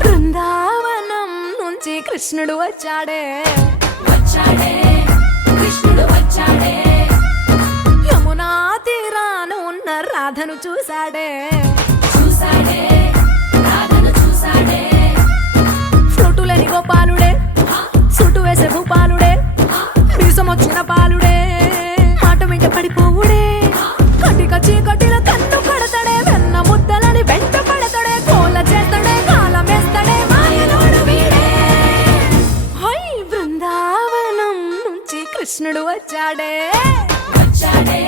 బృందావనం నుంచి కృష్ణుడు వచ్చాడే కృష్ణుడు వచ్చాడే యమునా తీరాన ఉన్న రాధను చూశాడే రాధను చూసాడే ఫ్లూటులని గోపాలుడే సుటు వేసే భూపాలుడే వీసమొచ్చిన పాలుడే మాట వెంట పడిపోవుడే కటిక చీకటిల కన్ను కడతాడే వెన్న ముద్దలని వెంట పడతాడే కోల చేస్తాడే కాలం వేస్తాడే మాయలోడు వీడే హై బృందావనం నుంచి కృష్ణుడు వచ్చాడే వచ్చాడే